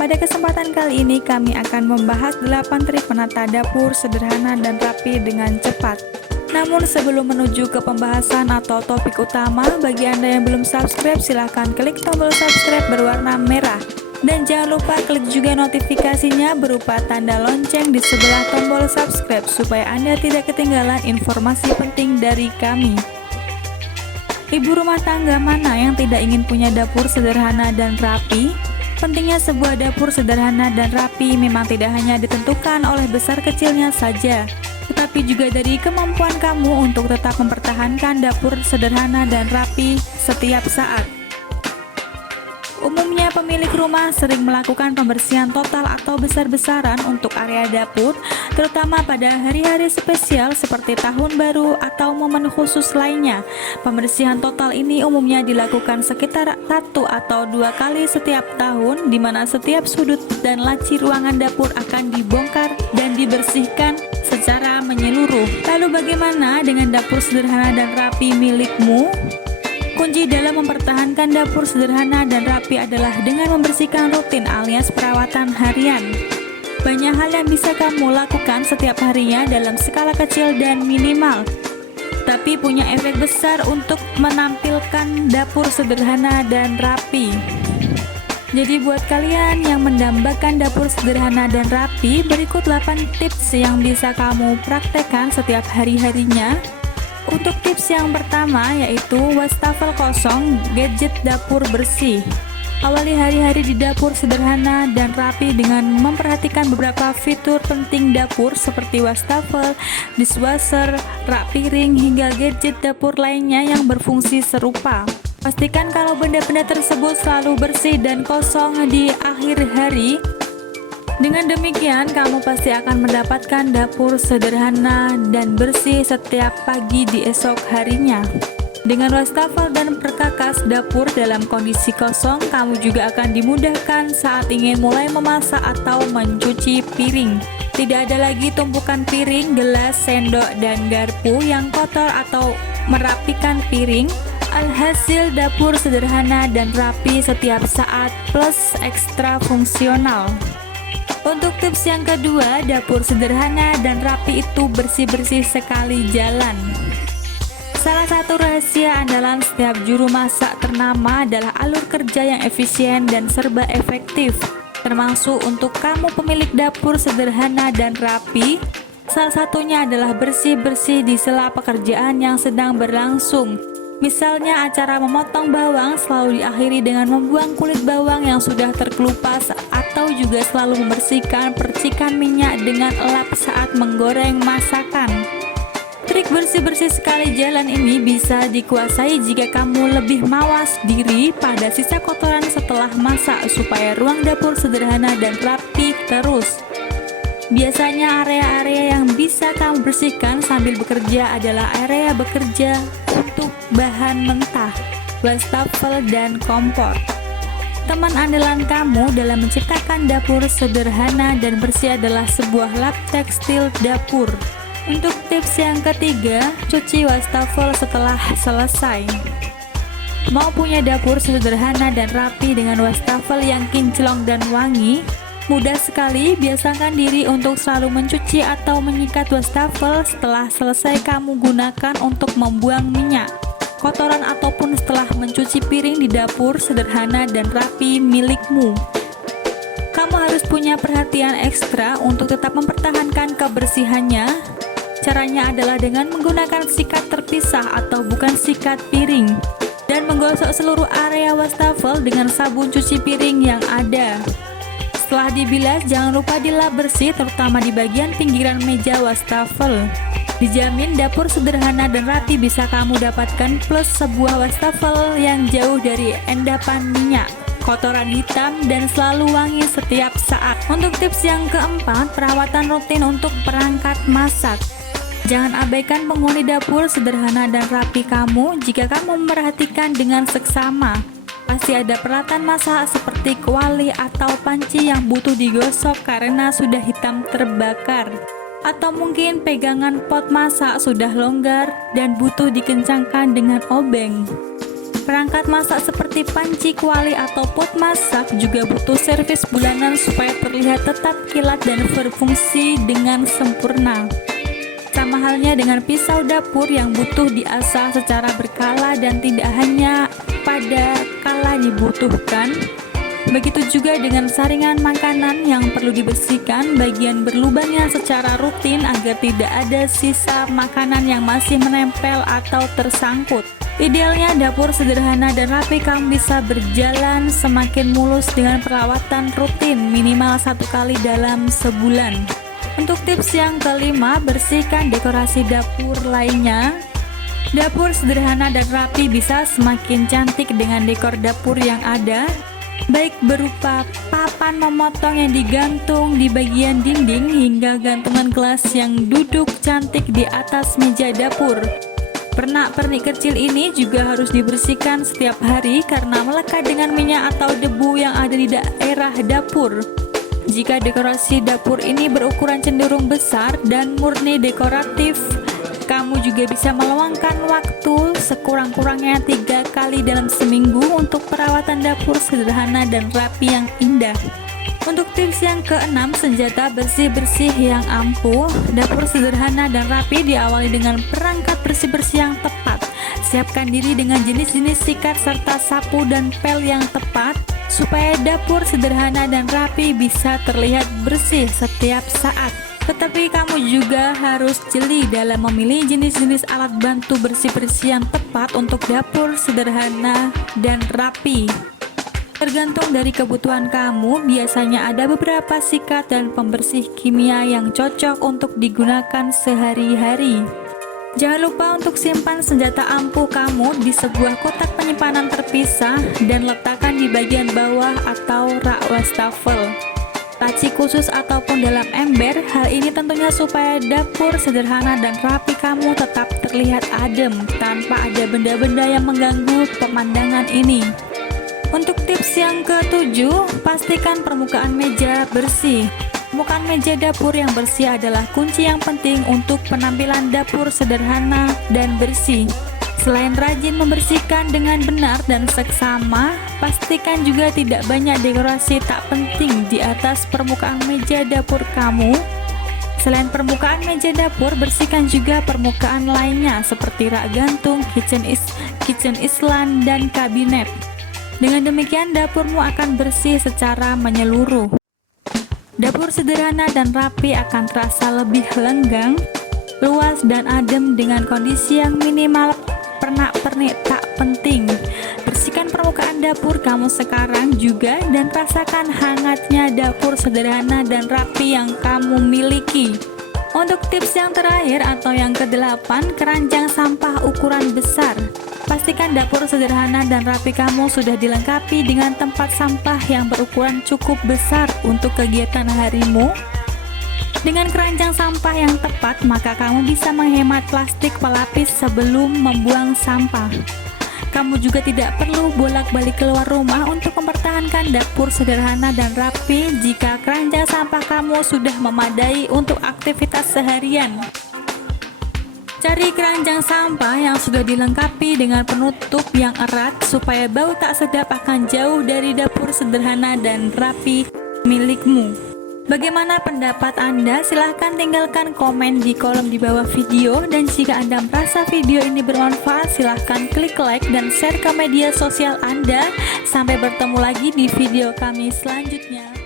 Pada kesempatan kali ini kami akan membahas 8 trik menata dapur sederhana dan rapi dengan cepat. Namun sebelum menuju ke pembahasan atau topik utama, bagi Anda yang belum subscribe silahkan klik tombol subscribe berwarna merah. Dan jangan lupa klik juga notifikasinya berupa tanda lonceng di sebelah tombol subscribe supaya Anda tidak ketinggalan informasi penting dari kami. Ibu rumah tangga mana yang tidak ingin punya dapur sederhana dan rapi? Pentingnya sebuah dapur sederhana dan rapi memang tidak hanya ditentukan oleh besar kecilnya saja, tetapi juga dari kemampuan kamu untuk tetap mempertahankan dapur sederhana dan rapi setiap saat. Umumnya pemilik rumah sering melakukan pembersihan total atau besar-besaran untuk area dapur, terutama pada hari-hari spesial seperti tahun baru atau momen khusus lainnya. Pembersihan total ini umumnya dilakukan sekitar 1 atau 2 kali setiap tahun, di mana setiap sudut dan laci ruangan dapur akan dibongkar dan dibersihkan secara menyeluruh. Lalu bagaimana dengan dapur sederhana dan rapi milikmu? Kunci dalam mempertahankan dapur sederhana dan rapi adalah dengan membersihkan rutin alias perawatan harian. Banyak hal yang bisa kamu lakukan setiap harinya dalam skala kecil dan minimal, tapi punya efek besar untuk menampilkan dapur sederhana dan rapi. Jadi buat kalian yang mendambakan dapur sederhana dan rapi, berikut 8 tips yang bisa kamu praktekkan setiap hari-harinya. Untuk tips yang pertama yaitu wastafel kosong, gadget dapur bersih. Awali hari-hari di dapur sederhana dan rapi dengan memperhatikan beberapa fitur penting dapur seperti wastafel, dishwasher, rak piring, hingga gadget dapur lainnya yang berfungsi serupa. Pastikan kalau benda-benda tersebut selalu bersih dan kosong di akhir hari. Dengan demikian, kamu pasti akan mendapatkan dapur sederhana dan bersih setiap pagi di esok harinya. Dengan wastafel dan perkakas dapur dalam kondisi kosong, kamu juga akan dimudahkan saat ingin mulai memasak atau mencuci piring. Tidak ada lagi tumpukan piring, gelas, sendok, dan garpu yang kotor atau merapikan piring. Alhasil dapur sederhana dan rapi setiap saat plus ekstra fungsional. Untuk tips yang kedua, dapur sederhana dan rapi itu bersih-bersih sekali jalan. Salah satu rahasia andalan setiap juru masak ternama adalah alur kerja yang efisien dan serba efektif. Termasuk untuk kamu pemilik dapur sederhana dan rapi, salah satunya adalah bersih-bersih di sela pekerjaan yang sedang berlangsung. Misalnya acara memotong bawang selalu diakhiri dengan membuang kulit bawang yang sudah terkelupas, atau juga selalu membersihkan percikan minyak dengan elap saat menggoreng masakan. Trik bersih-bersih sekali jalan ini bisa dikuasai jika kamu lebih mawas diri pada sisa kotoran setelah masak supaya ruang dapur sederhana dan rapi terus. Biasanya area-area yang bisa kamu bersihkan sambil bekerja adalah area bekerja untuk bahan mentah, wastafel, dan kompor. Teman andalan kamu dalam menciptakan dapur sederhana dan bersih adalah sebuah lap tekstil dapur. Untuk tips yang ketiga, cuci wastafel setelah selesai. Mau punya dapur sederhana dan rapi dengan wastafel yang kinclong dan wangi? Mudah sekali, biasakan diri untuk selalu mencuci atau menyikat wastafel setelah selesai kamu gunakan untuk membuang minyak, kotoran, ataupun setelah mencuci piring di dapur sederhana dan rapi milikmu. Kamu harus punya perhatian ekstra untuk tetap mempertahankan kebersihannya. Caranya adalah dengan menggunakan sikat terpisah atau bukan sikat piring, dan menggosok seluruh area wastafel dengan sabun cuci piring yang ada. Setelah dibilas, jangan lupa dilap bersih terutama di bagian pinggiran meja wastafel. Dijamin dapur sederhana dan rapi bisa kamu dapatkan plus sebuah wastafel yang jauh dari endapan minyak, kotoran hitam, dan selalu wangi setiap saat. Untuk tips yang keempat, perawatan rutin untuk perangkat masak. Jangan abaikan penghuni dapur sederhana dan rapi kamu jika kamu memperhatikan dengan seksama. Pasti ada peralatan masak seperti kuali atau panci yang butuh digosok karena sudah hitam terbakar. Atau mungkin pegangan pot masak sudah longgar dan butuh dikencangkan dengan obeng. Perangkat masak seperti panci, kuali, atau pot masak juga butuh servis bulanan supaya terlihat tetap kilat dan berfungsi dengan sempurna. Sama halnya dengan pisau dapur yang butuh diasah secara berkala dan tidak hanya pada kala dibutuhkan. Begitu juga dengan saringan makanan yang perlu dibersihkan bagian berlubangnya secara rutin agar tidak ada sisa makanan yang masih menempel atau tersangkut. Idealnya dapur sederhana dan rapi kamu bisa berjalan semakin mulus dengan perawatan rutin minimal 1 kali dalam sebulan. Untuk tips yang kelima, bersihkan dekorasi dapur lainnya. Dapur sederhana dan rapi bisa semakin cantik dengan dekor dapur yang ada, baik berupa papan memotong yang digantung di bagian dinding hingga gantungan gelas yang duduk cantik di atas meja dapur. Pernak-pernik kecil ini juga harus dibersihkan setiap hari karena melekat dengan minyak atau debu yang ada di daerah dapur. Jika dekorasi dapur ini berukuran cenderung besar dan murni dekoratif, kamu juga bisa meluangkan waktu sekurang-kurangnya 3 kali dalam seminggu untuk perawatan dapur sederhana dan rapi yang indah. Untuk tips yang keenam, senjata bersih-bersih yang ampuh. Dapur sederhana dan rapi diawali dengan perangkat bersih-bersih yang tepat. Siapkan diri dengan jenis-jenis sikat serta sapu dan pel yang tepat supaya dapur sederhana dan rapi bisa terlihat bersih setiap saat. Tetapi kamu juga harus jeli dalam memilih jenis-jenis alat bantu bersih-bersih yang tepat untuk dapur sederhana dan rapi. Tergantung dari kebutuhan kamu, biasanya ada beberapa sikat dan pembersih kimia yang cocok untuk digunakan sehari-hari. Jangan lupa untuk simpan senjata ampuh kamu di sebuah kotak penyimpanan terpisah dan letakkan di bagian bawah atau rak wastafel, laci khusus ataupun dalam ember. Hal ini tentunya supaya dapur sederhana dan rapi kamu tetap terlihat adem tanpa ada benda-benda yang mengganggu pemandangan ini. Untuk tips yang ketujuh, pastikan permukaan meja bersih. Permukaan meja dapur yang bersih adalah kunci yang penting untuk penampilan dapur sederhana dan bersih. Selain rajin membersihkan dengan benar dan seksama, pastikan juga tidak banyak dekorasi tak penting di atas permukaan meja dapur kamu. Selain permukaan meja dapur, bersihkan juga permukaan lainnya seperti rak gantung, kitchen island, dan kabinet. Dengan demikian, dapurmu akan bersih secara menyeluruh. Dapur sederhana dan rapi akan terasa lebih lenggang, luas, dan adem dengan kondisi yang minimal pernak-pernik tak penting. Bersihkan permukaan dapur kamu sekarang juga dan rasakan hangatnya dapur sederhana dan rapi yang kamu miliki. Untuk tips yang terakhir atau yang ke-8, keranjang sampah ukuran besar. Pastikan dapur sederhana dan rapi kamu sudah dilengkapi dengan tempat sampah yang berukuran cukup besar untuk kegiatan harimu. Dengan keranjang sampah yang tepat, maka kamu bisa menghemat plastik pelapis sebelum membuang sampah. Kamu juga tidak perlu bolak-balik keluar rumah untuk mempertahankan dapur sederhana dan rapi jika keranjang sampah kamu sudah memadai untuk aktivitas seharian. Cari keranjang sampah yang sudah dilengkapi dengan penutup yang erat supaya bau tak sedap akan jauh dari dapur sederhana dan rapi milikmu. Bagaimana pendapat Anda? Silahkan tinggalkan komen di kolom di bawah video, dan jika Anda merasa video ini bermanfaat, silahkan klik like dan share ke media sosial Anda. Sampai bertemu lagi di video kami selanjutnya.